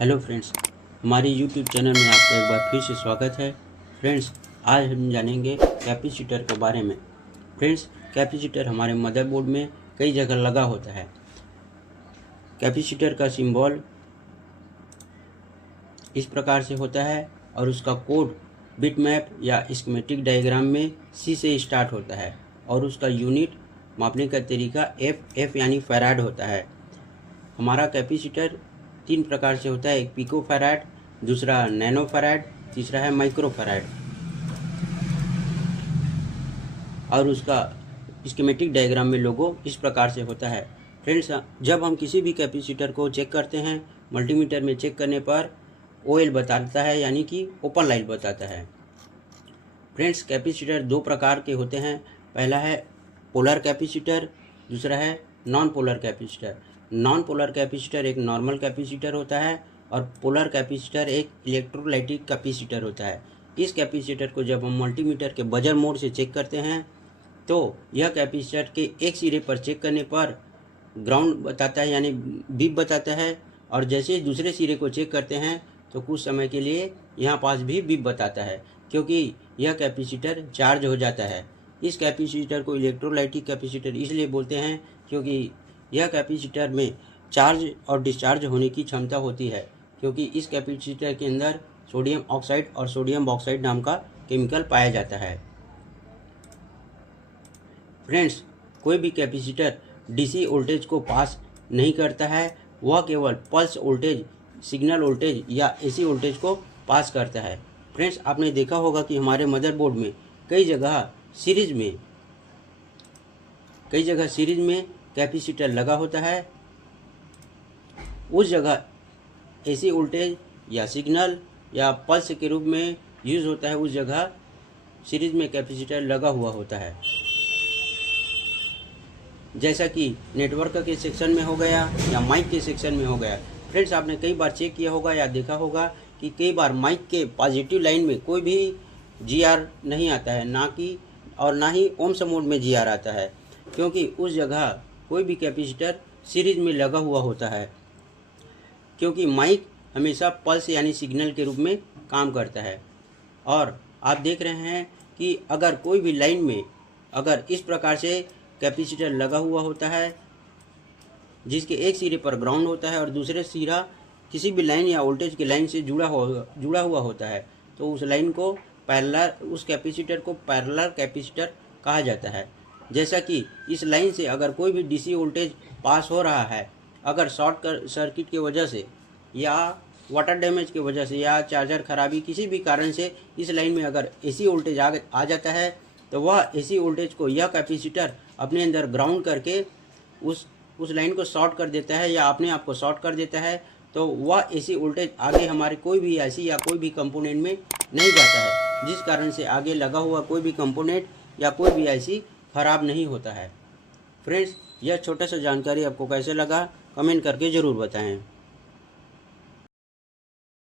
Hello friends, हमारे YouTube channel में आपका एक बार फिर से स्वागत है। फ्रेंड्स, आज हम जानेंगे कैपेसिटर के बारे में। फ्रेंड्स, कैपेसिटर हमारे मदरबोर्ड में कई जगह लगा होता है। कैपेसिटर का सिंबल इस प्रकार से होता है और उसका कोड बिटमैप या स्कीमेटिक डायग्राम में सी से स्टार्ट होता है और उसका यूनिट मापने का तरीका एफ यानी फैराड होता है। हमारा कैपेसिटर 3 प्रकार से होता है, एक पिको फैराड, दूसरा नैनो फैराड, तीसरा है माइक्रो फैराड। और उसका स्कीमेटिक डायग्राम में लोगो इस प्रकार से होता है। फ्रेंड्स, जब हम किसी भी कैपेसिटर को चेक करते हैं, मल्टीमीटर में चेक करने पर OL बताता है, यानी कि ओपन लाइन बताता है। फ्रेंड्स, कैपेसिटर 2 प्रकार के होते हैं। पहला है पोलर कैपेसिटर, दूसरा है non polar capacitor. Non polar capacitor एक नॉर्मल कैपेसिटर होता है और पोलर कैपेसिटर एक इलेक्ट्रोलाइटिक कैपेसिटर होता है। इस कैपेसिटर को जब हम मल्टीमीटर के बजर मोड से चेक करते हैं तो यह कैपेसिटर के एक सिरे पर चेक करने पर ग्राउंड बताता है, यानी बीप बताता है, और जैसे ही दूसरे सिरे को चेक करते हैं तो कुछ समय के लिए यहाँ पास भी बीप बताता है, क्योंकि यह कैपेसिटर चार्ज हो जाता है। इस कैपेसिटर को इलेक्ट्रोलाइटिक कैपेसिटर इसलिए बोलते हैं क्योंकि यह कैपेसिटर में चार्ज और डिस्चार्ज होने की क्षमता होती है, क्योंकि इस कैपेसिटर के अंदर सोडियम ऑक्साइड और सोडियम बॉक्साइड नाम का केमिकल पाया जाता है। फ्रेंड्स, कोई भी कैपेसिटर डीसी वोल्टेज को पास नहीं करता है, वह केवल पल्स वोल्टेज, सिग्नल वोल्टेज या एसी वोल्टेज को पास करता है। फ्रेंड्स, आपने देखा होगा कि हमारे मदरबोर्ड में कई जगह सीरीज में कैपेसिटर लगा होता है। उस जगह एसी वोल्टेज या सिग्नल या पल्स के रूप में यूज़ होता है, उस जगह सीरीज में कैपेसिटर लगा हुआ होता है। जैसा कि नेटवर्क के सेक्शन में हो गया या माइक के सेक्शन में हो गया। फ्रेंड्स, आपने कई बार चेक किया होगा या देखा होगा कि कई बार माइक के पॉजिटिव लाइन में कोई भी GR नहीं आता है, ना ही ओम्स मोड में GR आता है, क्योंकि उस जगह कोई भी कैपेसिटर सीरीज में लगा हुआ होता है, क्योंकि माइक हमेशा पल्स यानी सिग्नल के रूप में काम करता है। और आप देख रहे हैं कि अगर कोई भी लाइन में अगर इस प्रकार से कैपेसिटर लगा हुआ होता है, जिसके एक सिरे पर ग्राउंड होता है और दूसरे सिरा किसी भी लाइन या वोल्टेज की लाइन से जुड़ा हुआ होता है, तो उस लाइन को उस कैपेसिटर को पैरेलल कैपेसिटर कहा जाता है। जैसा कि इस लाइन से अगर कोई भी डीसी वोल्टेज पास हो रहा है, अगर शॉर्ट सर्किट की वजह से या वाटर डैमेज की वजह से या चार्जर खराबी किसी भी कारण से इस लाइन में अगर एसी वोल्टेज आ जाता है, तो वह एसी वोल्टेज को यह कैपेसिटर अपने अंदर ग्राउंड करके उस लाइन को शॉर्ट कर देता है या अपने आप को शॉर्ट कर देता है। तो वह एसी वोल्टेज आगे हमारे कोई भी IC या कोई भी कंपोनेंट में नहीं जाता है, जिस कारण से आगे लगा हुआ कोई भी कंपोनेंट या कोई भी IC खराब नहीं होता है। फ्रेंड्स, यह छोटा सा जानकारी आपको कैसे लगा, कमेंट करके ज़रूर बताएं।